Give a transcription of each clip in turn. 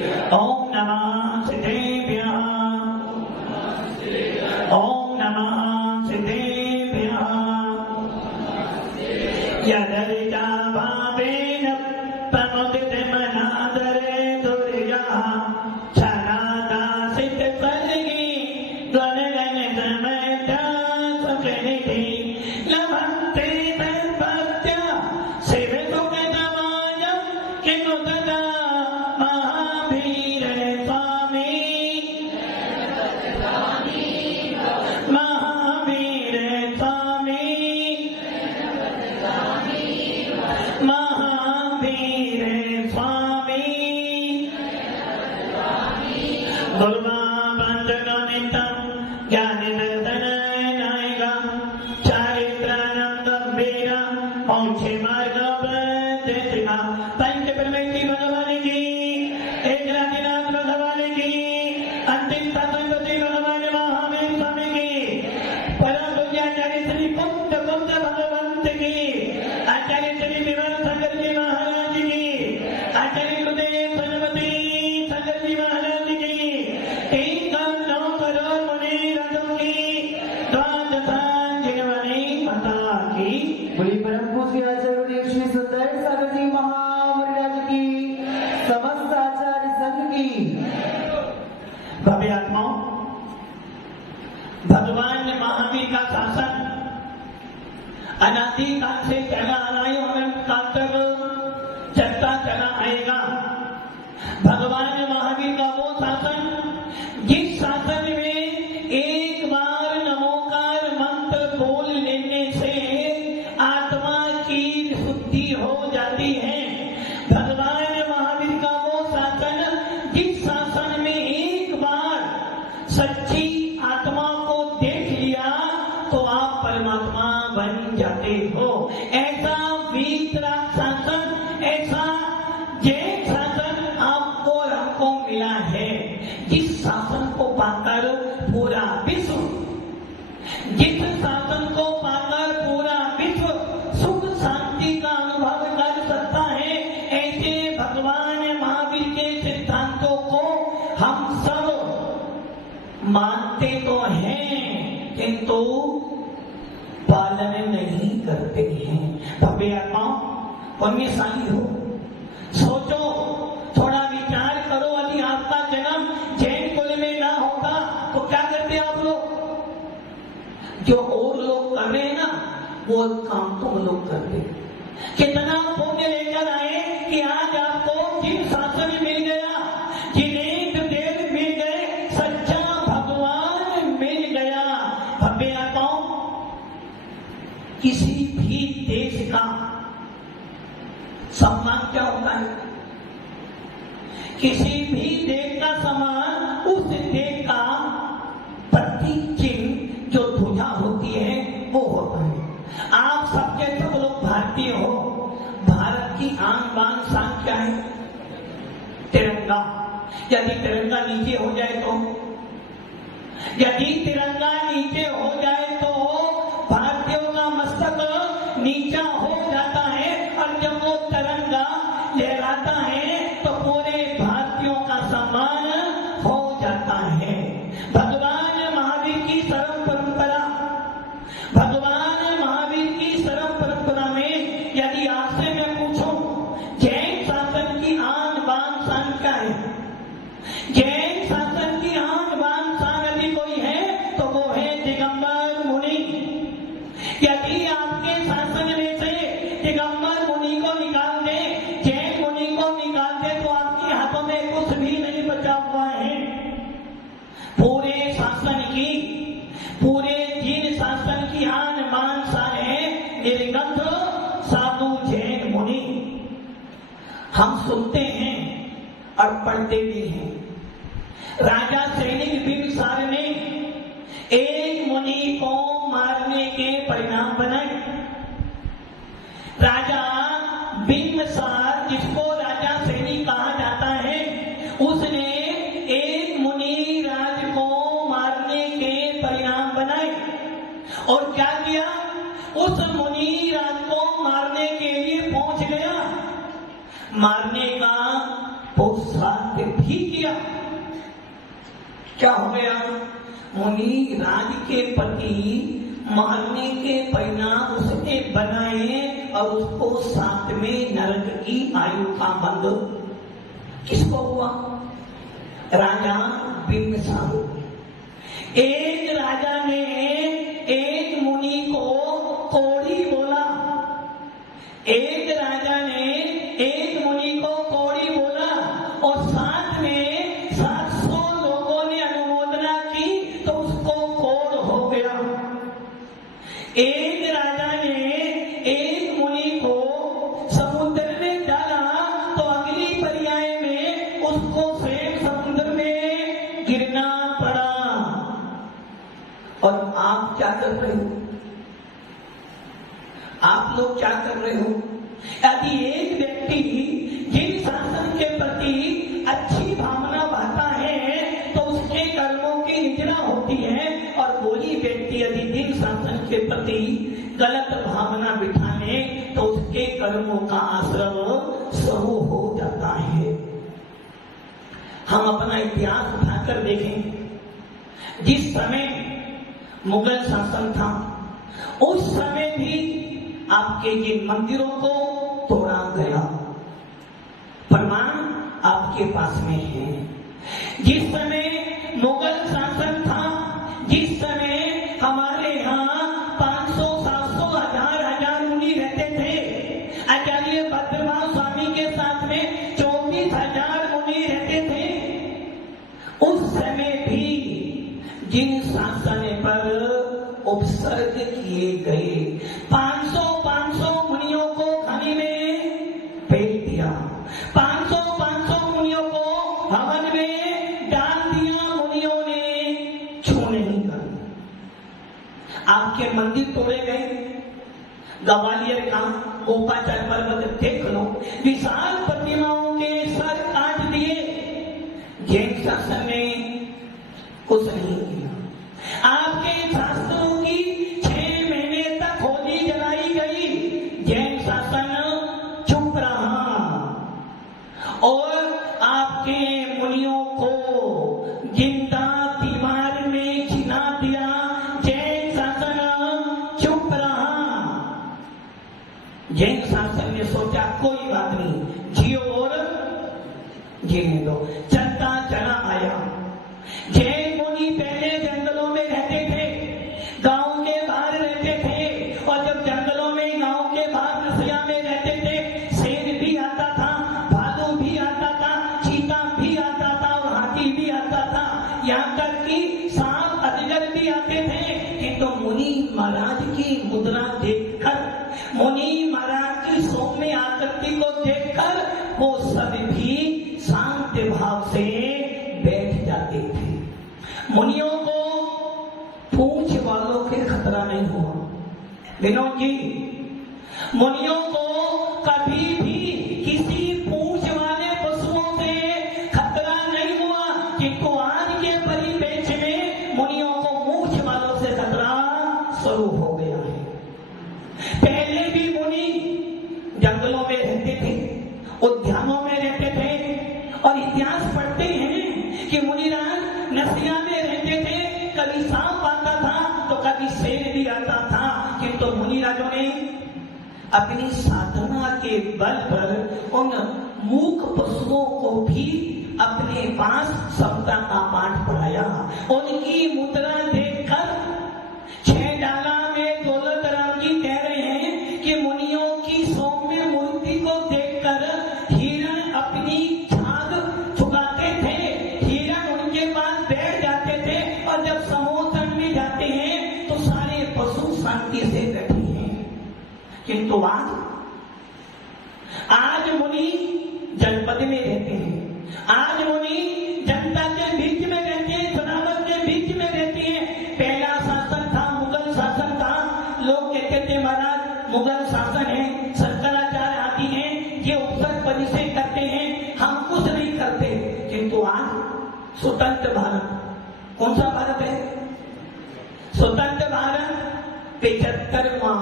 ओम नमः सिद्धेभ्यः। ओम नमः सिद्धेभ्यः। यदरिता भावेन प्रमुदितमनादरे दुर्यः छनादा सिद्धसर्गी द्वनगणितमैता सुखनिधि लभन्ते तद्भक्त्या शिवसुखदमायं किनु तदा महावीर स्वामी। महावीर स्वामी। महावीर स्वामी। गुरुवाबन्धगणितं ज्ञानदर्शननायकं चारित्राणं गम्भीरं मोक्षमार्गप्रदर्शिका। पंचप्रमेति भगवान की, एक राधिनाथ भगवान की, अंतिम शासनपति भगवान महावीर स्वामी की, परम पूज्याचार्य श्री कुंद भगवंत की, आचार्य श्री विवर शंकर जी महाराज की, आचार्य गुरुदेव सरस्वती शंकर जी महाराज की, 3 करोड़ मुनि रथों की, द्वादशांजनवनी माता की। बड़ी परम पूज्य आचार्य श्री सुंदर सागर जी महाराज की, समस्त आचार्य संघ की। भव्य आत्माओं, भगवान महावीर का शासन अनादि काल से चला आ रहा है और अनंत काल तक चलता चला आएगा। भगवान महावीर का वो शासन जिस शासन में एक बार नमोकार मंत्र बोल लेने से आत्मा की शुद्धि हो जाती है। भगवान महावीर का वो शासन जिस शासन में एक बार सच्ची आत्मा को देख लिया तो आप परमात्मा बन जाते हो। ऐसा वीतराग शासन, ऐसा जैन शासन आपको और हमको मिला है, जिस शासन को पाकर पूरा विश्व, जिस शासन को पाकर पूरा विश्व सुख शांति का अनुभव कर सकता है। ऐसे भगवान महावीर के सिद्धांतों को हम सब मानते तो हैं किंतु पालन नहीं करते हैं। भव्य आत्माओं, पुण्यशाली हो, सोचो, थोड़ा विचार करो। यदि आपका जन्म जैन कुल में ना होता तो क्या करते आप लोग? जो और लोग कर रहे हैं ना, वो काम तुम लोग करते। कितना पुण्य लेकर आए कि आज आपको जिन शासन मिल गया, जिनेन्द्र देव मिल गए, सच्चा भगवान मिल गया। भव्य आत्माओं, किसी भी देश का सम्मान क्या होता है? किसी भी देश का सम्मान उस देश का प्रतीक चिन्ह जो ध्वजा होती है वो होता है। आप सबके सब लोग भारतीय हो। भारत की आन बान शान क्या है? तिरंगा। यदि तिरंगा नीचे हो जाए तो, यदि तिरंगा नीचे हो जाए तो भारतीयों का मस्तक नीचा हो जाता है, और जब वो तिरंगा लहराता है तो पूरे भारतीयों का सम्मान हो जाता है। भगवान महावीर की सर्व परंपरा, भगवान महावीर की सर्व परंपरा में यदि आपसे मैं पूछूं जैन शासन की आन बान शान क्या है? जैन शासन की आन बान शान यदि कोई है तो वो है दिगंबर मुनि। यदि आपके शासन में से दिगंबर मुनि को निकाल दे, जैन मुनि को निकाल दे तो आपके हाथों में कुछ भी नहीं बचा हुआ है। पूरे शासन की, पूरे जिन शासन की आन बान शान है निर्गंध साधु जैन मुनि। हम सुनते हैं और पढ़ते भी हैं। राजा सैनिक बिंबिसार ने एक मुनि को मारने के परिणाम बनाए। राजा बिंबिसार, जिसको राजा सैनिक कहा जाता है, उसने एक मुनि राज को मारने के परिणाम बनाए। और क्या किया? उस मुनि राज को मारने के लिए पहुंच गया। मारने का वो श्राद्ध भी किया। क्या हो गया? मुनि राज के पति मारने के परिणाम उसने बनाए और उसको 7वें नरक की आयु का बंद किसको हुआ? राजा बिम्बसार। एक राजा ने एक मुनि को कोड़ी बोला। एक राजा ने एक मुनि को कोड़ी बोला और साथ में 700 लोगों ने अनुमोदना की तो उसको कोड़ हो गया। एक राजा ने एक मुनि को समुद्र में डाला तो अगली पर्याय में उसको स्वयं समुद्र में गिरना पड़ा। और आप क्या कर रहे हो? आप लोग क्या कर रहे हो? यदि एक व्यक्ति जिन शासन के प्रति अच्छी भावना बहता है तो उसके कर्मों की निचना होती है, और कोई व्यक्ति यदि जिन शासन के प्रति गलत भावना बिठा ले तो उसके कर्मों का असर शुरू हो जाता है। हम अपना इतिहास उठाकर देखें। जिस समय मुगल शासन था उस समय भी आपके जिन मंदिरों को तोड़ा गया, प्रमाण आपके पास में है। जिस समय मुगल शासन था, जिस समय हमारे यहाँ 500, 700, 1000 मुनि रहते थे, आचार्य भद्रवाह स्वामी के साथ में 24,000 मुनि रहते थे, उस समय भी जिन शासन पर उपसर्ग किए गए 500 मुनियों को खनी में फेंक दिया, 500 मुनियों को हवन में डाल दिया, मुनियों ने छू नहीं कर। आपके मंदिर तोड़े गए। ग्वालियर का गोपाचार पर्वत देख लो, विशाल प्रतिमाओं के सर काट दिए। जैन शासन ने कुछ नहीं किया। आपके शास्त्रों की 6 महीने तक होली जलाई गई, जैन शासन चुप रहा। और आपके मुनियों को जिंदा दीवार में चिना दिया, जैन शासन चुप रहा। जैन शासन ने सोचा कोई बात नहीं, जियो और जीने दो। चलता चला आया। जैन मुनि पहले जंगलों में रहते थे, गांव के बाहर रहते थे, और जब जंगलों में गांव के बाहर नसिया में रहते थे, शेर भी आता था, भालू भी आता था, चीता भी आता था और हाथी भी आता था, यहाँ तक कि सांप अजगर भी आते थे। किंतु मुनि महाराज की मुद्रा देखकर, मुनि महाराज की सौम्य आकृति को देखकर वो सब भी शांत भाव से बैठ जाते थे। मुनियों को पूंछ वालों के खतरा नहीं हुआ। विनोद जी, मुनियों को कभी भी किसी पूंछ वाले पशुओं से खतरा नहीं हुआ, किंतु आज के परिप्रेक्ष्य में मुनियों को मूंछ वालों से खतरा शुरू हो गया है। पहले भी मुनि जंगलों में रहते थे, उद्यानों में रहते थे, और इतिहास पढ़ते हैं कि मुनिराज नसिया में रहते थे। कभी सांप आता था तो कभी शेर भी आता था, किंतु मुनिराजों ने अपनी साधना के बल पर उन मूक पशुओं को भी अपने पास समता का पाठ पढ़ाया। उनकी मुद्रा देखकर 6 डाला में दौलत राम जी कह रहे हैं कि मुनियों की सौम्य मूर्ति को देखकर हिरण अपनी झाग चुकाते थे, हिरण उनके पास बैठ जाते थे, और जब समोसन में जाते हैं तो सारे पशु शांति से बैठे हैं। किंतु आज मुनि जनपद में रहते हैं, आज मुनि जनता के बीच में रहते हैं, सदावत के बीच में रहते हैं। पहला शासन था, मुगल शासन था, लोग कहते थे महाराज मुगल शासन है, शंकराचार्य आदि हैं, ये उपसर्ग परिचय करते हैं, हम कुछ नहीं करते। किंतु आज स्वतंत्र भारत, कौन सा भारत है? स्वतंत्र भारत। 75वां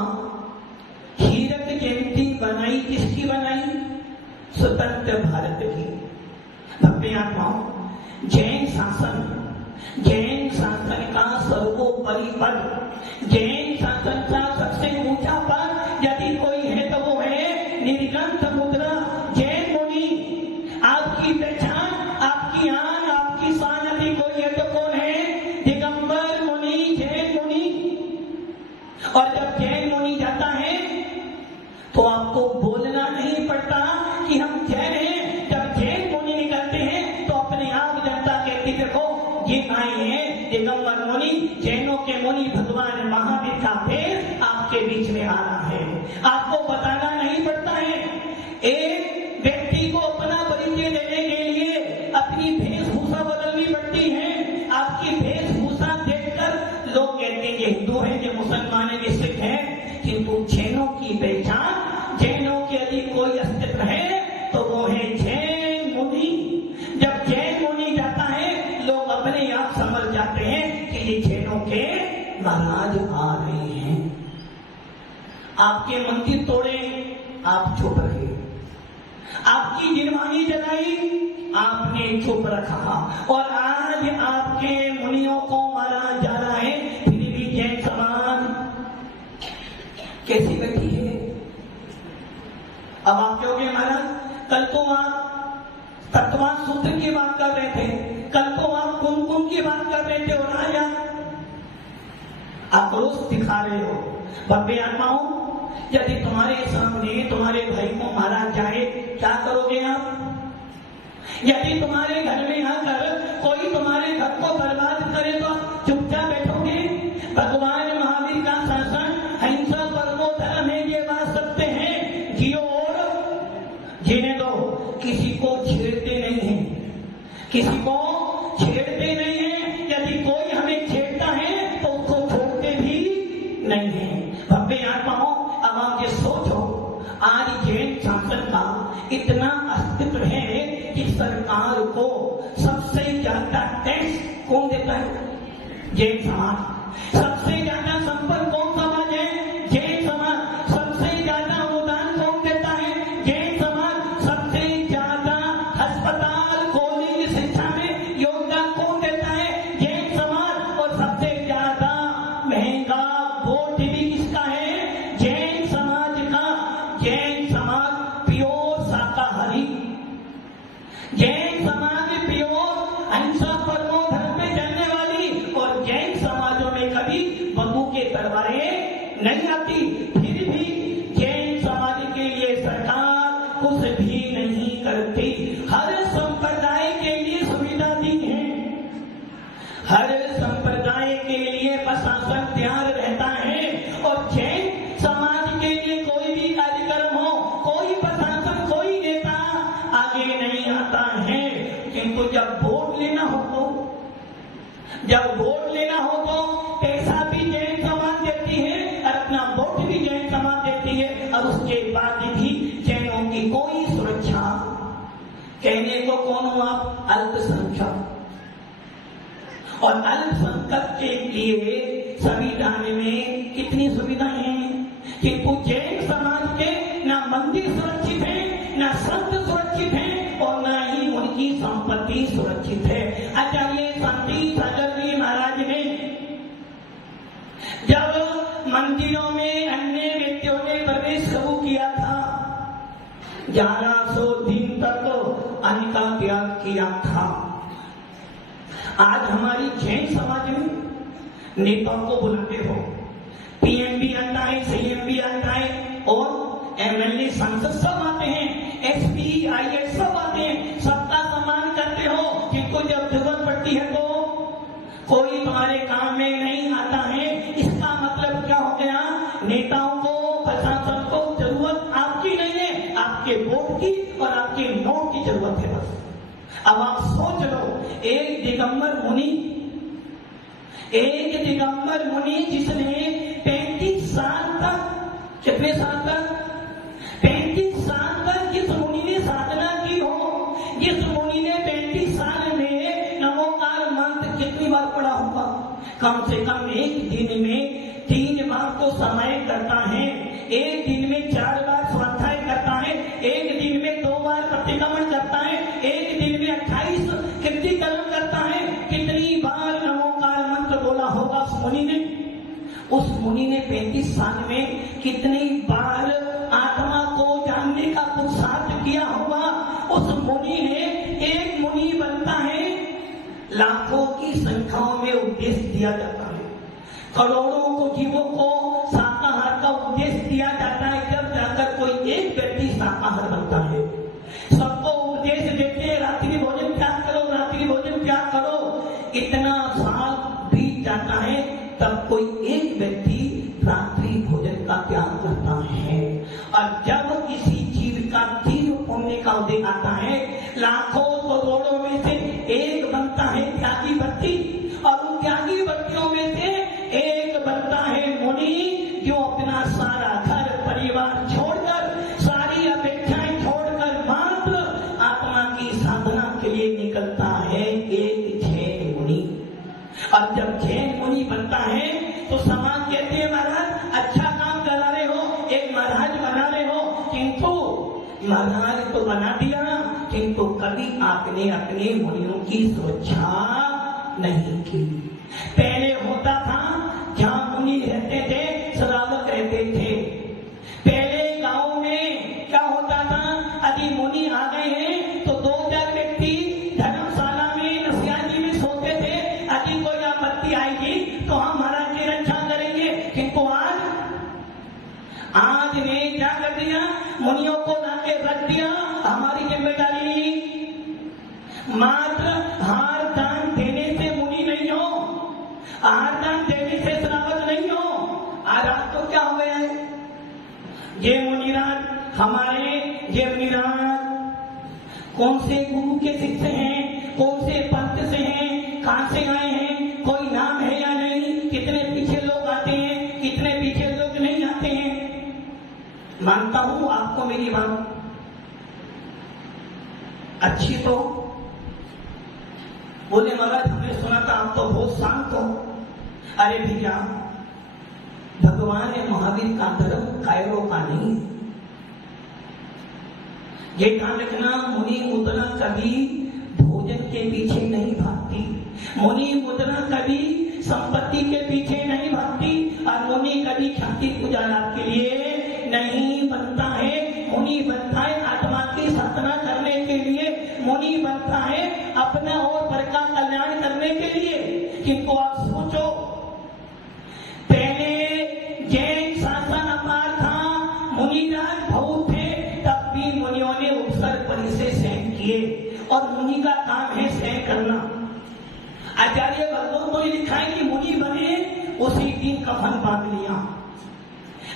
हीरक जयंती बनाई, किसकी बनाई? स्वतंत्र भारत की। भव्य आत्माओं, जैन शासन का सर्वोपरि पद, जैन शासन का सबसे ऊंचा पद यदि कोई है तो वो है निर्ग्रंथ मुद्रा जैन मुनि। आपकी पहचान, आपकी आन, आपकी शान यदि कोई है तो कौन है? दिगंबर मुनि, जैन मुनि। और जब जैन मुनि जाता है तो आपको बोलना नहीं पड़ता कि हम जैन हैं। जब जैन मुनि निकलते हैं तो अपने आप जनता कहती देखो ये आए हैं दिगंबर मुनि, जैनों के मुनि भगवान महावीर का भेष आपके बीच में आ रहा है। आपको बताना नहीं पड़ता है। एक व्यक्ति को अपना परिचय देने के लिए अपनी वेशभूषा बदलनी पड़ती है। आपकी वेशभूषा देखकर लोग कहते हैं ये हिंदू है, ये मुसलमान है, ये सिख है, किंतु जैनों की पहचान, जैनों के यदि कोई अस्तित्व है तो वो है जैन मुनि। जब जैन मुनि जाता है लोग अपने आप समझ जाते हैं कि ये जैनों के महाराज आ रहे हैं। आपके मंदिर तोड़े, आप चुप रहे। आपकी निर्वाणी जलाई, आपने चुप रखा। और आज आपके मुनियों को मारा जा रहा है, फिर भी जैन समाज कैसी बैठी है? अब आप कहोगे महाराज कल तो आप तत्वान सूत्र की बात कर रहे थे, कल तो आप कुमकुम की बात कर रहे थे, और आज आप आक्रोश दिखा रहे हो। भव्य आत्माओं, यदि तुम्हारे सामने तुम्हारे भाई को मारा जाए क्या करोगे आप? यदि तुम्हारे घर में आकर कोई तुम्हारे घर को बर्बाद करे तो आप चुपचाप बैठोगे? भगवान महावीर का शासन अहिंसा परमो धर्म है, ये बात सत्य है। जियो और जीने दो, किसी को छेड़ते नहीं है, किसी को छेड़ते नहीं है। यदि कोई हमें छेड़ता है तो उसको छोड़ते भी नहीं है। भव्य आत्माओं, अब आप ये सोचो, आज जैन शासन का इतना अस्तित्व है कि सरकार को सबसे ज्यादा टैक्स कौन देता है? जैन समाज। सबसे ज्यादा संपर्क कौन समाज है? जैन समाज। सबसे ज्यादा अनुदान कौन देता है? जैन समाज। सबसे ज्यादा अस्पताल, कॉलेज, शिक्षा में योगदान कौन देता है? जैन समाज। और सबसे ज्यादा महंगा वोट भी किसका है? जैन समाज का। जैन समाज प्योर शाकाहारी, जैन समाज प्योर अहिंसा परमो धर्म में चलने वाली, और जैन समाजों में कभी बंदूक के तलवारें नहीं आती। फिर भी जैन समाज के लिए सरकार कुछ भी नहीं करती। हर संप्रदाय के लिए सुविधा दी है, हर संप्रदाय के लिए प्रशासन तैयार रहता है। और जैन समाज के लिए कोई भी कार्यक्रम हो, कोई प्रशासन, कोई नेता आगे नहीं आता है। किंतु जब वोट लेना हो तो, जब वोट लेना हो तो पैसा भी जैन समाज देती है, अपना वोट भी जैन समाज देती है। और उसके बाद भी जैनों की कोई सुरक्षा, कहने को कौन हो आप? अल्पसंख्यक। और अल्पसंख्यक के लिए संविधान में कितनी सुविधाएं हैं, किंतु जैन समाज के ना मंदिर सुरक्षित है, ना संत सुरक्षित है, और ना ही उनकी संपत्ति सुरक्षित है। आचार्य शांति सागर जी महाराज ने जब मंदिरों में अन्य व्यक्तियों ने प्रवेश शुरू किया था, 1100 दिन तक अन्न का त्याग किया था। आज हमारी जैन समाज में नेताओं को बुलाते हो, पीएम भी आता है, सीएम भी आता है, और एमएलए, सांसद सब आते हैं, एसपी, आईएएस सब आते हैं, सबका सम्मान करते हो। किंतु जब जरूरत पड़ती है तो कोई तुम्हारे काम में नहीं आता है। इसका मतलब क्या हो गया? नेताओं को, प्रशासन को जरूरत आपकी नहीं है, आपके वोट की और आपके नोट की जरूरत है बस। अब आप सोच लो, एक दिगंबर मुनि जिसने 35 साल तक, कितने साल तक? 35 साल तक जिस मुनि ने साधना की हो, जिस मुनि ने 35 साल में नमोकार मंत्र कितनी बार पढ़ा होगा? कम से कम एक दिन में 3 बार तो समय करता है, एक दिन में 4 बार स्वाध्याय करता है, एक दिन में 2 बार प्रतिक्रमण करता है, एक दिन में 28 उस मुनि ने 35 साल में कितनी बार आत्मा को जानने का पुरुषार्थ किया होगा। उस मुनि ने, एक मुनि बनता है, लाखों की संख्याओं में उपदेश दिया जाता है, करोड़ों को जीवों को शाकाहार का उपदेश दिया जाता है, जब जाकर कोई एक व्यक्ति शाकाहार बनता है। सबको उपदेश देते, रात्रि भोजन त्याग करो, रात्रि भोजन त्याग करो। इतना साल बीत जाता है, तब कोई एक व्यक्ति रात्रि भोजन का त्याग करता है। और जब किसी जीव का तीव्र पुण्य का उदय आता है, लाखों करोड़ों में से एक बनता है त्यागी व्यक्ति, और उन त्यागी व्यक्तियों में से एक बनता है मुनि, जो अपना सारा घर परिवार छोड़कर, सारी अपेक्षाएं छोड़कर मात्र आत्मा की साधना के लिए निकलता है, एक जैन मुनि। और जब जैन मुनि बनता है तो समाज कहते हैं महाराज अच्छा काम करा रहे हो, एक महाराज बना रहे हो, किंतु महाराज तो बना दिया, किंतु कभी आपने अपने मुनियों की सुरक्षा नहीं की। पहले होता था, जहां मुनि रहते थे श्रावक रहते थे। पहले गांव में क्या होता था, यदि मुनि आ गए हैं तो 2-4 व्यक्ति धर्मशाला में नसियाजी में सोते थे। यदि कोई आपत्ति आएगी तो हम महाराज की रक्षा करेंगे, किंतु आज ने क्या कर दिया, मुनियों को लाके रख दिया, हमारी जिम्मेदारी मात्र हार दान देने से मुनि नहीं हो, हार दान देने से श्रावक नहीं हो। आज तो क्या हो गया है, ये मुनिराज हमारे, ये मुनिराज कौन से गुरु के शिष्य हैं, कौन से पंथ से हैं, कहां से आए हैं, कोई नाम है या नहीं, कितने पीछे लोग आते हैं, कितने पीछे लोग नहीं आते हैं। मानता हूं आपको मेरी बात अच्छी तो बोले, महाराज हमने सुना था आप तो बहुत शांत हो। अरे भैया, भगवान महावीर का धर्म कायरों का नहीं। ये ध्यान रखना, मुनि मुद्रा कभी भोजन के पीछे नहीं भागती, मुनि मुद्रा कभी संपत्ति के पीछे नहीं भागती, और मुनि कभी ख्याति पुजारा के लिए नहीं बनता है। मुनि बनता है आत्मा की साधना करने के लिए, मुनि बनता है अपना और पर का कल्याण करने के लिए। किंतु आप सोचो, पहले जैन शासन अपार था, मुनिराज बहुत थे, तब भी मुनियों ने उपसर परिसे सहन किए, और मुनि का काम है सहन करना। आचार्य भगवान तो ये लिखा है कि मुनि बने उसी दिन कफन बांध लिया।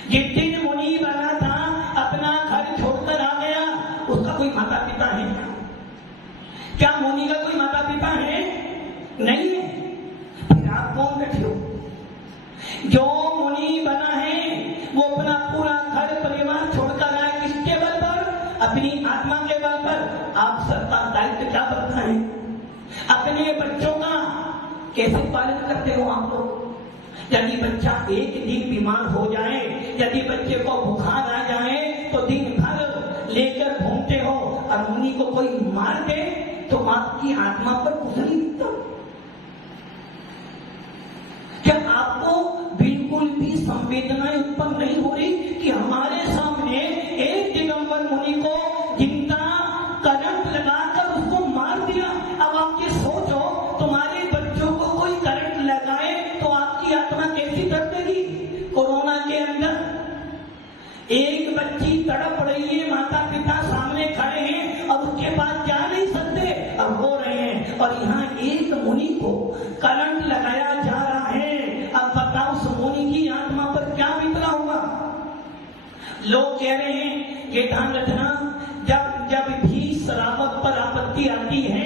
जिस दिन मुनि बना था, अपना घर छोड़कर आ गया, उसका कोई माता पिता है क्या? मुनि का कोई माता पिता है? नहीं है। फिर आप कौन बैठे हो? जो मुनि बना है वो अपना पूरा घर परिवार छोड़कर आए, किसके बल पर? अपनी आत्मा के बल पर। आप सबका दायित्व क्या बनता है? अपने बच्चों का कैसे पालन करते हो आप लोग? यदि बच्चा एक दिन बीमार हो जाए, यदि बच्चे को बुखार आ जाए, तो दिन भर लेकर घूमते हो, और मुनि को कोई मार दे तो आपकी आत्मा पर कुछ नहीं दिखता। क्या आपको बिल्कुल भी संवेदनाएं उत्पन्न नहीं हो रही कि हमारे सामने एक दिगंबर मुनि को जिंदा करंट लगाकर उसको मार दिया? अब आप ये सोचो, तुम्हारे बच्चों को कोई करंट लगाए तो आपकी आत्मा कैसी तड़पेगी? कोरोना के अंदर एक बच्ची तड़प रही है, माता पिता सामने खड़े हैं और उसके पास जा नहीं सकते और रो रहे हैं, और यहाँ एक मुनि को करंट लगाया जा रहा है। अब बताओ उस मुनि की आत्मा पर क्या बीत रहा होगा? लोग कह रहे हैं, ये ध्यान रखना, जब भी श्रावक पर आपत्ति आती है,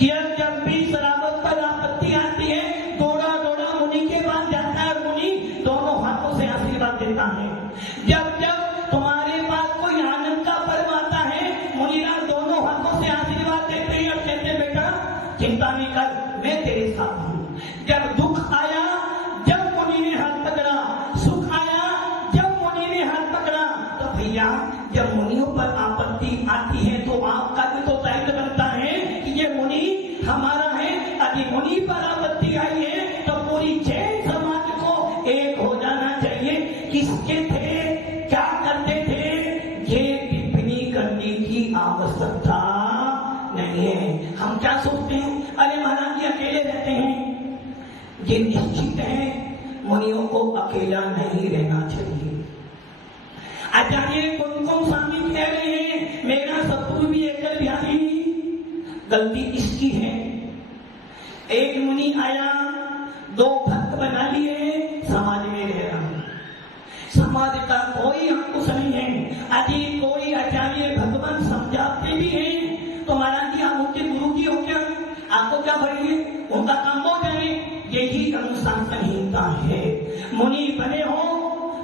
जब भी श्रावक पर आपत्ति आती है, दौड़ा मुनि के पास जाता है, मुनि दोनों हाथों से आशीर्वाद देता है। जब तुम्हारे पास कोई आनंद का पर्व आता है, मुनिराज दोनों हाथों से आशीर्वाद देते हैं और कहते बेटा चिंता नहीं कर, मैं तेरे साथ हूँ। जब दुख आया, जब मुनि ने हाथ पकड़ा, सुख आया, जब मुनि ने हाथ पकड़ा, तो भैया जब मुनियों पर आपत्ति आती है तो आपका भी तो दायित्व बनता है कि ये मुनि हमारा है। यदि मुनि पर आपत्ति आई है तो पूरी जैन समाज को एक नहीं है। हम क्या सोचते हैं, अरे महाराज जी अकेले रहते हैं। ये निश्चित है मुनियों को अकेला नहीं रहना चाहिए। आचार्य कुमकुम स्वामी कह रहे हैं मेरा शत्रु भी एकल बिहारी। गलती इसकी है, एक मुनि आया, दो भक्त बना लिए, समाज में रह रहा हूं, समाज का कोई अंकुश नहीं है। यदि कोई आचार्य भगवान समझाते भी हैं तो महाराज जी आप उनके गुरु जी हो क्या, आपको क्या भरिए, उनका काम हो जाए। यही अनुशासनहीनता है। मुनि बने हो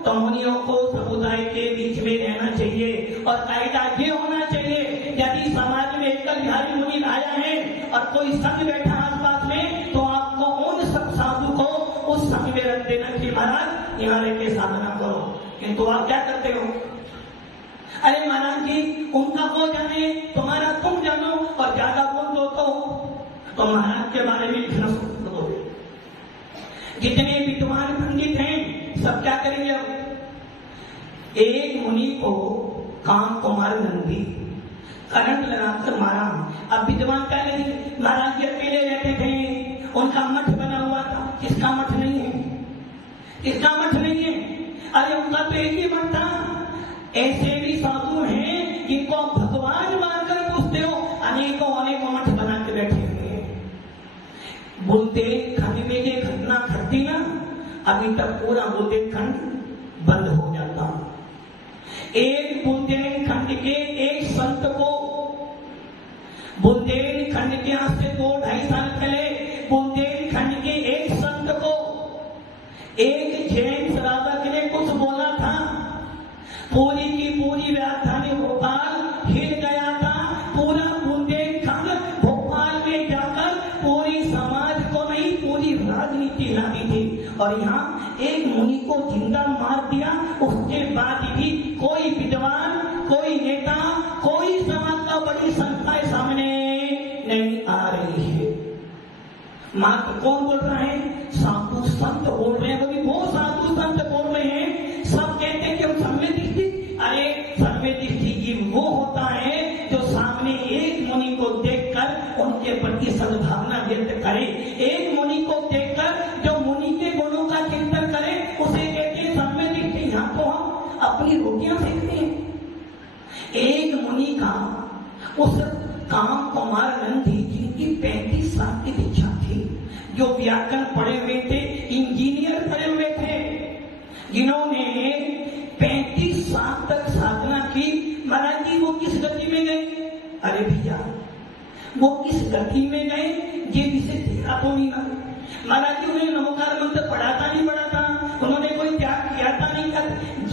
तो मुनियों को समुदाय के बीच में रहना चाहिए और कायदा ये होना चाहिए यदि समाज में एकल बिहारी मुनि आया है और कोई संघ बैठा आसपास में तो आपको उन सब साधु को उस संघ में रख देना कि महाराज यहाँ रह के साधना करो। किंतु आप क्या करते हो, अरे महाराज जी उनका वो जाने तुम्हारा तुम जानो और ज्यादा बोल दो तो महाराज के बारे में लिखना शुरू करो। जितने विद्वान पंडित हैं सब क्या करेंगे, अब एक मुनि को काम कुमार नंदी करंट लगाकर मारा। अब विद्वान क्या करेंगे, महाराज जी अकेले रहते थे, उनका मठ बना हुआ था। किसका मठ नहीं है, किसका मठ नहीं है, अरे उनका तो एक ही मठ था। ऐसे भी साधु हैं जिनको भगवान मानकर पूछते हो, अनेकों अनेकों मठ बना के बैठे हुए हैं। बुंदेलखंड में ये घटना घटती ना, अभी तक पूरा बुंदेलखंड बंद हो जाता। एक बुंदेलखंड के एक संत को, बुंदेलखंड के आज से 2-2.5 साल पहले बुंदेलखंड के एक संत को एक जैन श्रावक ने कुछ बोला था। पूरी की पूरी राजधानी भोपाल हिल गया था। पूरा बुंदेलखंड भोपाल में जाकर पूरी समाज को नहीं पूरी राजनीति हिलानी थी और यहाँ एक मुनि को जिंदा मार दिया। उसके बाद भी कोई विद्वान, कोई नेता, कोई समाज का बड़ी संस्थाएं सामने नहीं आ रही है। मात्र कौन बोल रहा है, साधु संत बोल रहे हैं। वो साधु संत बोल रहे हैं, सब कहते हैं कि हम सम्यक दृष्टि, अरे सम्यक दृष्टि की वो होता है जो सामने एक मुनि को देखकर उनके प्रति सद्भावना व्यक्त करे। एक मुनि को देखकर जो मुनि के गुणों का चिंतन करे उसे कहते हैं सम्यक दृष्टि। यहाँ तो हम अपनी रोटियां सेकते हैं। एक मुनि का उस काम कुमार नंदी जिनकी 35 साल की दीक्षा थी, जो व्याकरण पढ़े हुए थे, इंजीनियर पढ़े हुए थे, जिन्होंने 35 साल तक साधना की। महाराज जी वो किस गति में गए, अरे भैया वो किस गति में गए ये विषय तेरा तो नहीं ना। महाराज जी उन्हें नमोकार मंत्र पढ़ाता नहीं पढ़ाता, उन्होंने कोई त्याग किया था नहीं कर।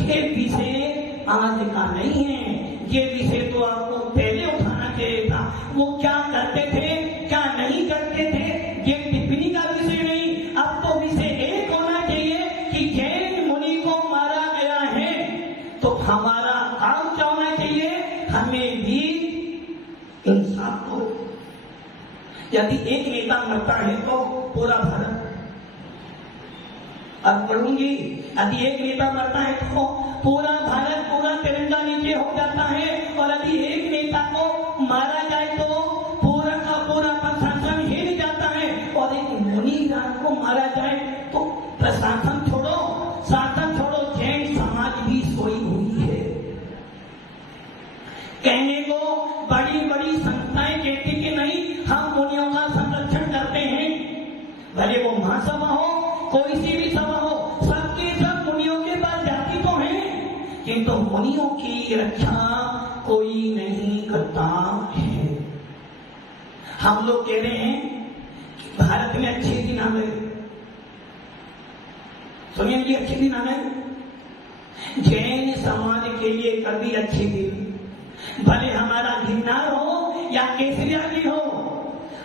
ये विषय आज का नहीं है, ये विषय तो आपको पहले उठाना चाहिए था। वो क्या करते थे क्या नहीं करते थे ये टिप्पणी का विषय नहीं। अब तो विषय एक होना चाहिए कि जैन मुनि को मारा गया है तो हमारा काम क्या होना चाहिए, हमें भी इंसाफ हो। यदि एक नेता मरता है तो पूरा भारत, अब पढ़ूंगी, यदि एक नेता मरता है तो पूरा भारत, पूरा तिरंगा नीचे हो जाता है। और यदि एक नेता को मारा जाए तो पूरा का पूरा प्रशासन हिल जाता है। और एक मुनि को मारा जाए तो प्रशासन छोड़ो, शासन छोड़ो, जैन समाज भी सोई हुई है। कहने को बड़ी बड़ी संस्थाएं कहती कि नहीं हम मुनियों का संरक्षण करते हैं, भले वो महासभा हो, कोई सी भी सभा हो, सबके सब मुनियों के पास जाती तो है, किंतु मुनियों की रक्षा कोई नहीं करता है। हम लोग कह रहे हैं कि भारत में अच्छे दिन आ गए, सुनिए जी अच्छे दिन आ गए। जैन समाज के लिए कभी अच्छे दिन, भले हमारा गिरनार हो या केसरिया हो,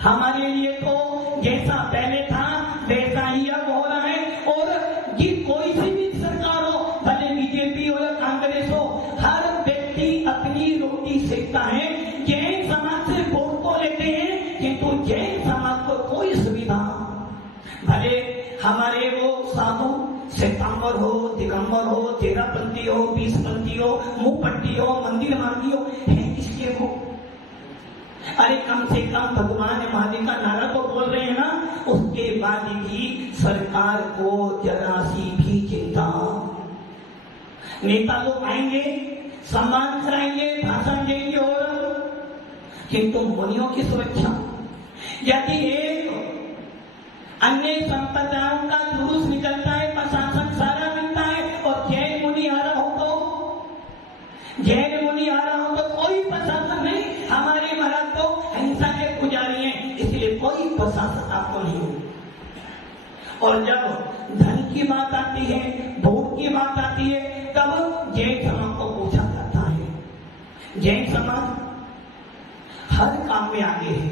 हमारे लिए तो जैसा पहले था वैसा ही अब हो रहा है। और ये कोई सी भी सरकार हो, भले बीजेपी हो या कांग्रेस हो, हर व्यक्ति अपनी रोटी सेकता है। जैन समाज से वोट तो लेते हैं किंतु जैन समाज को कोई सुविधा, भले हमारे वो साधु श्वेतांबर हो, दिगंबर हो, 13पंथी हो, 20पंथी हो, मुंहपट्टी हो, मंदिर मार्गी हो, है किसके वो अरे कम से कम भगवान महावीर का नारा तो बोल रहे हैं ना, उसके बाद भी सरकार को जरा सी भी चिंता। नेता लोग आएंगे, सम्मान कराएंगे, भाषण देंगे, और किंतु मुनियों की सुरक्षा, यदि एक अन्य संप्रदायों का जुलूस निकलता है, प्रशासन सारा मिलता है, और जैन मुनि आ रहा हो तो कोई प्रशासन नहीं। हमारे महाराज तो हिंसा के पुजारी हैं, इसलिए कोई प्रशासन आपको नहीं हो। और जब धन की बात आती है, वोट की बात आती है, तब जैन समाज को पूछा जाता है। जैन समाज हर काम में आगे है,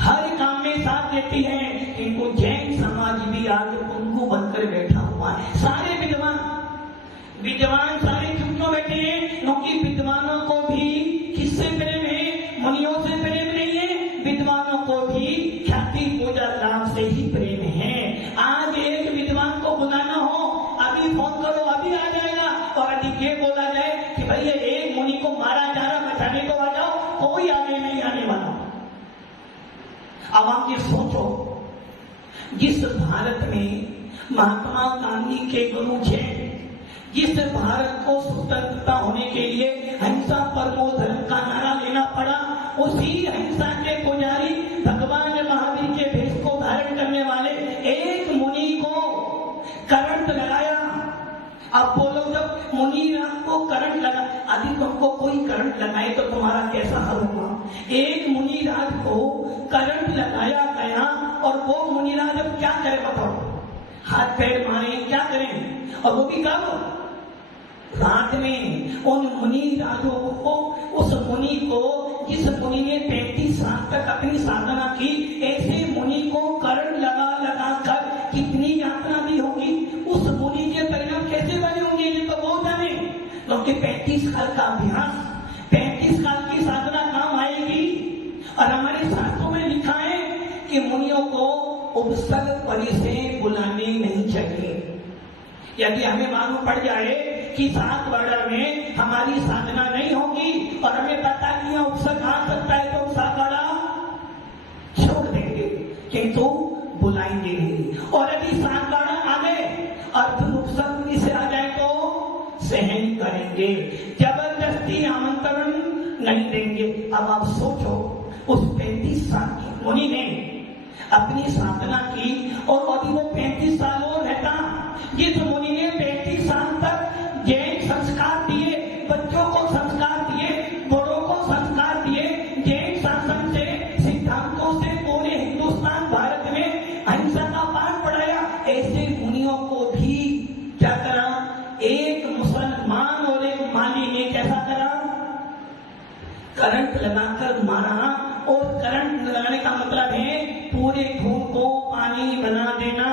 हर काम में साथ देती है, किंतु जैन समाज भी आज उनको बनकर बैठा हुआ है। सारे विद्वान सारे चुप क्यों बैठे हैं? क्योंकि विद्वानों को भी किससे प्रेम है? मुनियों से प्रेम नहीं है। विद्वानों को भी ख्याति पूजा लाभ से ही प्रेम है। आज एक विद्वान को बुलाना हो, अभी फोन करो, अभी आ जाएगा। और यदि ये बोला जाए कि भाई ये एक मुनि को मारा जा रहा, बचाने को आ जाओ, कोई आगे नहीं आने वाला। अब आप ये सोचो, जिस भारत में महात्मा गांधी के गुरु थे, जिस भारत को स्वतंत्रता होने के लिए अहिंसा परमो धर्म का नारा लेना पड़ा, उसी अहिंसा के पुजारी भगवान महावीर के भेष को धारण करने वाले एक मुनि को करंट लगाया। अब बोलो, जब मुनि राज को करंट लगा, यदि तुमको कोई करंट लगाए तो तुम्हारा कैसा हाल होगा? एक मुनि राज को करंट लगाया गया, और वो मुनि राज अब क्या करे बताओ? हाथ पैर मारे, क्या करें? और वो भी कब? रात में। उन मुनि राजों को, उस मुनि को, जिस मुनि ने 35 साल तक अपनी साधना की, ऐसे मुनि को करंट लगा लगा कर कितनी यातना दी होगी? उस मुनि के परिणाम कैसे बने होंगे ये तो बहुत जाने। क्योंकि 35 साल का अभ्यास, 35 साल की साधना काम आएगी। और हमारे शास्त्रों में लिखा है कि मुनियों को उपसर्ग परि से बुलाने नहीं चाहिए। यदि हमें मालूम पड़ जाए कि 7 वर्ष में हमारी साधना नहीं होगी और हमें पता नहीं है उपसर्ग आ सकता है, तो 7 वर्ष छोड़ देंगे, किंतु बुलाएंगे नहीं। और यदि 7 वर्ष आ गए और फिर उपसर्ग से आ जाए तो सहन करेंगे, जबरदस्ती आमंत्रण नहीं देंगे। अब आप सोचो, उस 35 साल की मुनि ने अपनी साधना की, और यदि वो 35 साल और रहता, जिस मुनि ने 35 साल तक जैन संस्कार दिए, बच्चों को संस्कार दिए, बड़ों को संस्कार दिए, जैन शासन से, सिद्धांतों से पूरे हिंदुस्तान भारत में अहिंसा का पाठ पढ़ाया, ऐसे मुनियों को भी क्या करा? एक मुसलमान और एक माली ने कैसा करा? करंट लगाकर मारा। और करंट लगाने का मतलब है पूरे खून को पानी बना देना।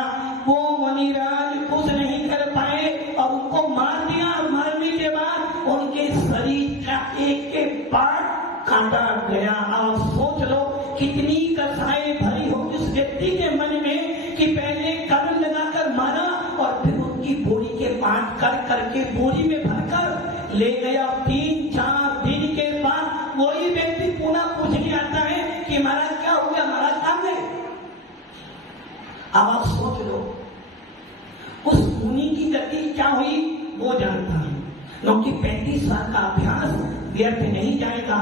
वो मुनिराज कुछ नहीं कर पाए और उनको मार दिया। मारने के बाद उनके शरीर का एक एक पार्ट काटा गया। आप सोच लो कितनी कसाई भरी होगी उस व्यक्ति के मन में कि पहले करंट लगाकर मारा और फिर उनकी बोरी के पार्ट कर करके बोरी में भरकर ले गया। 3-4 दिन के बाद वही व्यक्ति पुनः पूछने आता है कि महाराज क्या हो गया, महाराज कहाँ गए? अब आप सोच लो उस मुनि की गति क्या हुई वो जानता है, क्योंकि 35 साल का अभ्यास व्यर्थ नहीं जाएगा।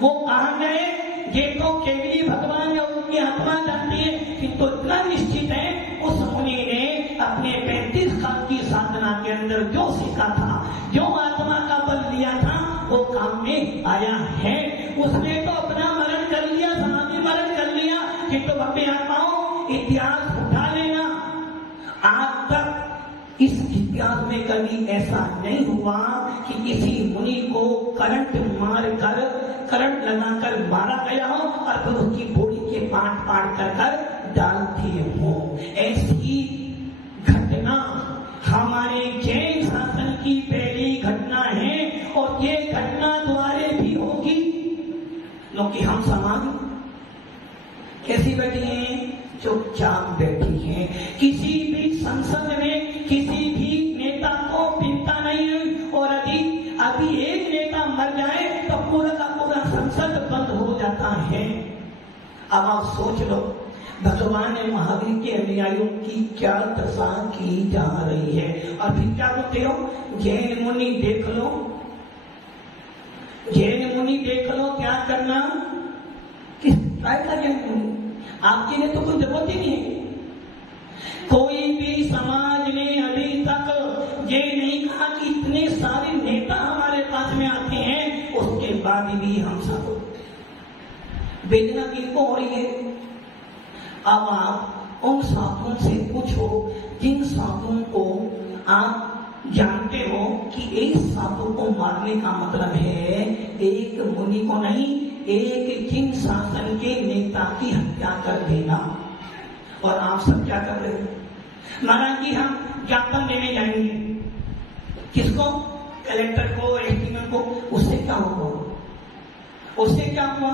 वो कहाँ गए ये तो केवली भगवान या उनकी आत्मा जानती है, किंतु इतना निश्चित है उस मुनि ने अपने 35 साल की साधना के अंदर जो सीखा था, जो आत्मा का बल दिया था, वो काम में आया है। उसने तो अपना मरण कर लिया, समाधि मरण कर लिया, किंतु भव्य आत्माओं इतिहास उठा लेना। आज तक इस इतिहास में कभी ऐसा नहीं हुआ कि किसी मुनि को करंट मारकर, करंट लगाकर मारा गया हो और फिर उसकी बॉडी के पार्ट कर डाल दिए हो। ऐसी घटना हमारे जैन शासन की पहली घटना है और ये घटना द्वारे भी होगी, क्योंकि हम समाज कैसी बैठी हैं? चुपचाप बैठी हैं। किसी भी संसद में किसी भी नेता को चिंता नहीं है, और यदि अभी एक नेता मर जाए तो पूरा का पूरा संसद बंद हो जाता है। हैं। अब आप सोच लो भगवान महावीर के अनुयायियों की क्या दशा की जा रही है। और फिर क्या बोलते हो, जैन मुनि देख लो, जैन मुनि देख लो क्या करना, किस काय का जैन मुनि, आपके लिए तो कोई जरूरत ही नहीं है। कोई भी समाज ने अभी तक ये नहीं कहा कि इतने सारे नेता हमारे पास में आते हैं, उसके बाद भी हम सब वेदना किनको हो रही है। अब आप उन साधुओं से पूछो जिन साधुओं को आप जानते हो कि एक साधु को मारने का मतलब है एक मुनि को नहीं, एक जिन शासन के नेता की हत्या कर देना। और आप सब क्या कर रहे हो, माना कि हम ज्ञापन देने जाएंगे, किसको, कलेक्टर को, एसडीएम को, उससे क्या हुआ, उससे क्या हुआ,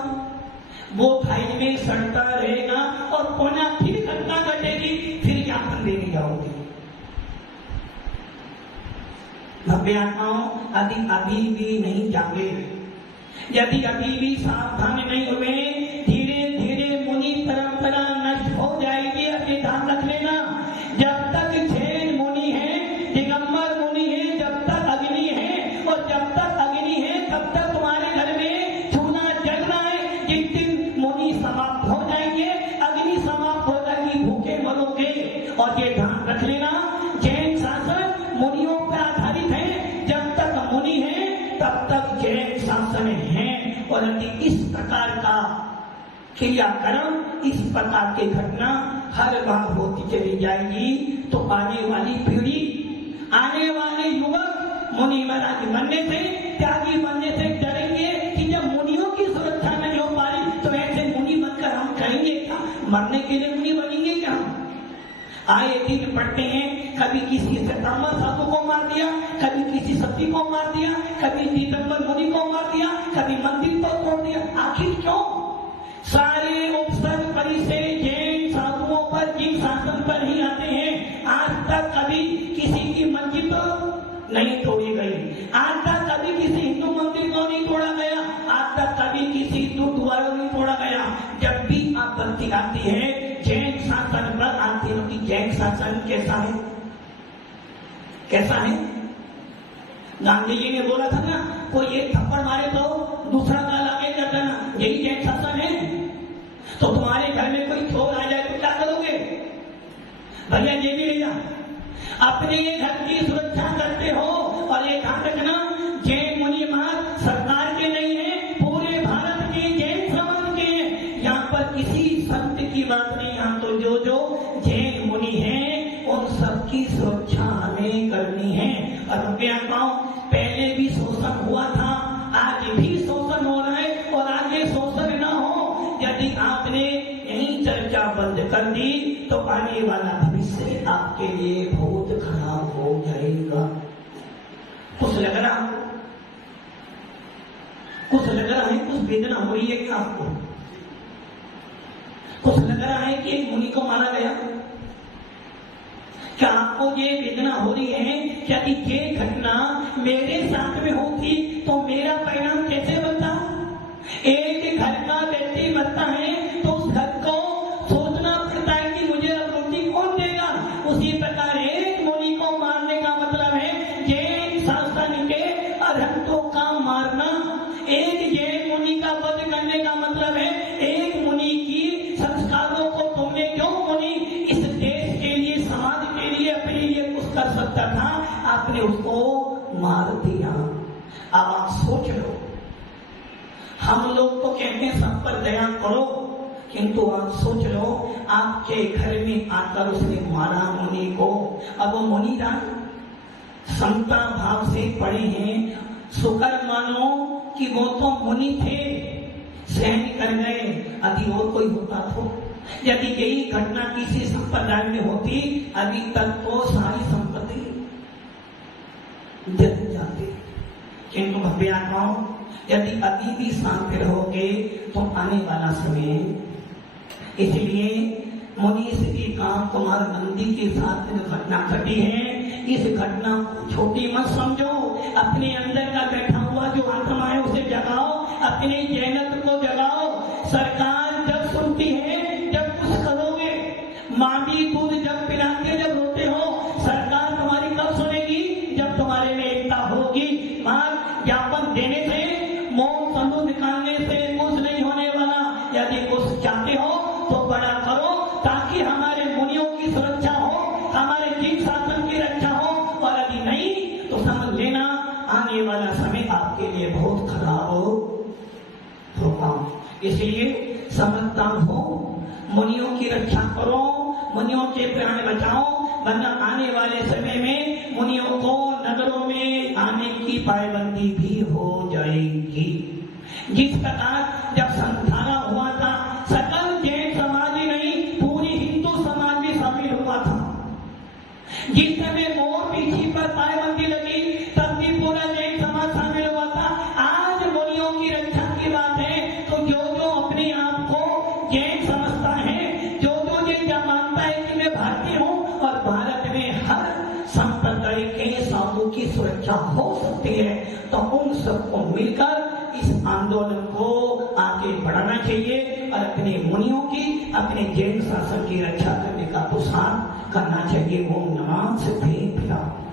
वो फाइल में सड़ता रहेगा और पुनः फिर घटना घटेगी, फिर ज्ञापन देने जाओगे। भव्य आत्माओं यदि अभी भी नहीं जागे, यदि अभी भी सावधान नहीं हुए, धीरे धीरे मुनि परंपरा नष्ट हो जाएगी। अभी ध्यान रख लेना, जब तक जैन मुनि है, दिगंबर मुनि है, जब तक अग्नि है, और जब तक अग्नि है तब तक तुम्हारे घर में चूना जलना है। जिस दिन मुनि समाप्त हो जाएंगे, अग्नि समाप्त हो जाएगी, भूखे मरोगे। और ये ध्यान रख लेना, जैन शासन मुनियों पर आधारित है, जब तक मुनि है तब तक जैन शासन है। और यदि इस प्रकार का क्रियाक्रम, इस प्रकार की घटना हर बार होती चली जाएगी तो आने वाली पीढ़ी, आने वाले युवक मुनि महाराज बनने से, त्यागी बनने से डरेंगे कि जब मुनियों की सुरक्षा नहीं हो पा रही तो ऐसे मुनि बनकर हम करेंगे क्या, मरने के लिए मुनि बनेंगे क्या। आए दिन पढ़ते हैं, कभी किसी श्वेतांबर साधु को मार दिया, कभी किसी सती को मार दिया, कभी दिगंबर मुनि को मार दिया, कभी मंदिर को तोड़ दिया। आखिर क्यों? सारे उपसर्ग परिसे जैन साधुओं पर, जिन शासन पर ही आते हैं। आज तक कभी किसी की मस्जिद नहीं तोड़ी गई, आज तक कभी किसी हिंदू मंदिर को नहीं तोड़ा गया, आज तक कभी किसी गुरुद्वारा नहीं तोड़ा गया। जब भी आपत्ति आती है जैन शासन पर आती है कि जैन शासन कैसा है, कैसा है। गांधी जी ने बोला था ना, कोई एक थप्पड़ मारे तो दूसरा गाल आगे कर देना, यही जैन शासन है। तो तुम्हारे घर में कोई चोर आ जाए तो क्या करोगे भैया, ये भी भैया अपने घर की सुरक्षा करते हो। और ये ध्यान रखना, जैन मुनि महाराज सरकार के नहीं है, पूरे भारत के जैन समाज के हैं। यहाँ पर किसी संत की बात नहीं, यहाँ तो जो जो जैन मुनि हैं उन सबकी सुरक्षा हमें करनी है। और पहले भी शोषण हुआ था, आज भी शोषण हो रहा है और आगे शोषण न हो। यदि आपने यही चर्चा बंद कर दी तो आने वाला भविष्य आपके लिए बहुत खराब हो जाएगा। कुछ लग रहा, कुछ लग रहा है, कुछ वेदना हो रही है क्या आपको? कुछ लग रहा है कि एक मुनि को मारा गया? क्या आपको ये वेदना हो रही है कि यदि ये घटना मेरे साथ में होती तो मेरा परिणाम कैसे बनता? एक घर का व्यक्ति मरता है तो उस घर को सोचना पड़ता है कि मुझे अब रोटी कौन देगा। उसी प्रकार एक मुनि को मारने का मतलब है जैन शासन के अरहंतों का मारना। एक जैन मुनि का वध करने का मतलब है एक मुनि की संस्कारों को तुमने क्यों मुनि इस देश के लिए, समाज के लिए, अपने लिए कुछ कर सकता था, आपने उसको मार दिया। अब आप सोच लो, हम लोग तो कहते हैं सब पर दया करो, किंतु आप सोच लो आपके घर में आकर उसने मारा मुनि को। अब वो मुनि जान समता भाव से पड़े हैं, शुक्र मानो कि वो तो मुनि थे, सहन कर गए। यदि और कोई होता तो, यदि यही घटना किसी संप्रदाय में होती अभी तक तो सारी संपत्ति जल जाती। किंतु भव्य आत्माओं, यदि अभी भी शांत रहोगे तो आने वाला समय, इसलिए मुनि श्री काम कुमार नंदी के साथ घटना घटी है, इस घटना को छोटी मत समझो। अपने अंदर का बैठा हुआ जो आत्मा है उसे जगाओ, अपने जैनत्व को जगाओ, सरकार जब सुनती है, जब कुछ करोगे, माँ भी दूध जब पिलाते, जब रोते हो, सरकार तुम्हारी कब सुनेगी? जब तुम्हारे में एकता होगी। माँ ज्ञापन देने से, मौन संदूक निकालने से कुछ नहीं होने वाला। यदि कुछ चाहते हो तो बड़ा करो, ताकि हमारे मुनियों की सुरक्षा हो, हमारे जीव शासन की रक्षा हो। और यदि नहीं तो समझ लेना आने वाला समय आपके लिए बहुत खराब होगा। इसलिए समझदार हो, मुनियों की रक्षा करो, मुनियों के प्राण बचाओ, वरना आने वाले समय में मुनियों को नगरों में आने की पाबंदी भी हो जाएगी। जिस प्रकार जब संस्थाना हुआ था, सकल जैन समाज ही नहीं, पूरी हिंदू समाज भी शामिल हुआ था। जिस समय मोर पीछी पर पाबंदी लगी, तब भी पूरा जैन समाज शामिल हुआ था। आज मुनियों की रक्षा की बात है, तो जो जो अपने आप को जैन समझता है, जो जो ये मानता है कि मैं भारतीय हूँ और भारत में हर संप्रदाय के साधु की सुरक्षा हो सकती है, तो उन सबको मिलकर इस आंदोलन को आगे बढ़ाना चाहिए और अपने मुनियों की, अपने जैन शासन की रक्षा करने का पुरुषार्थ करना चाहिए। ओम नमः सिद्धेभ्यः।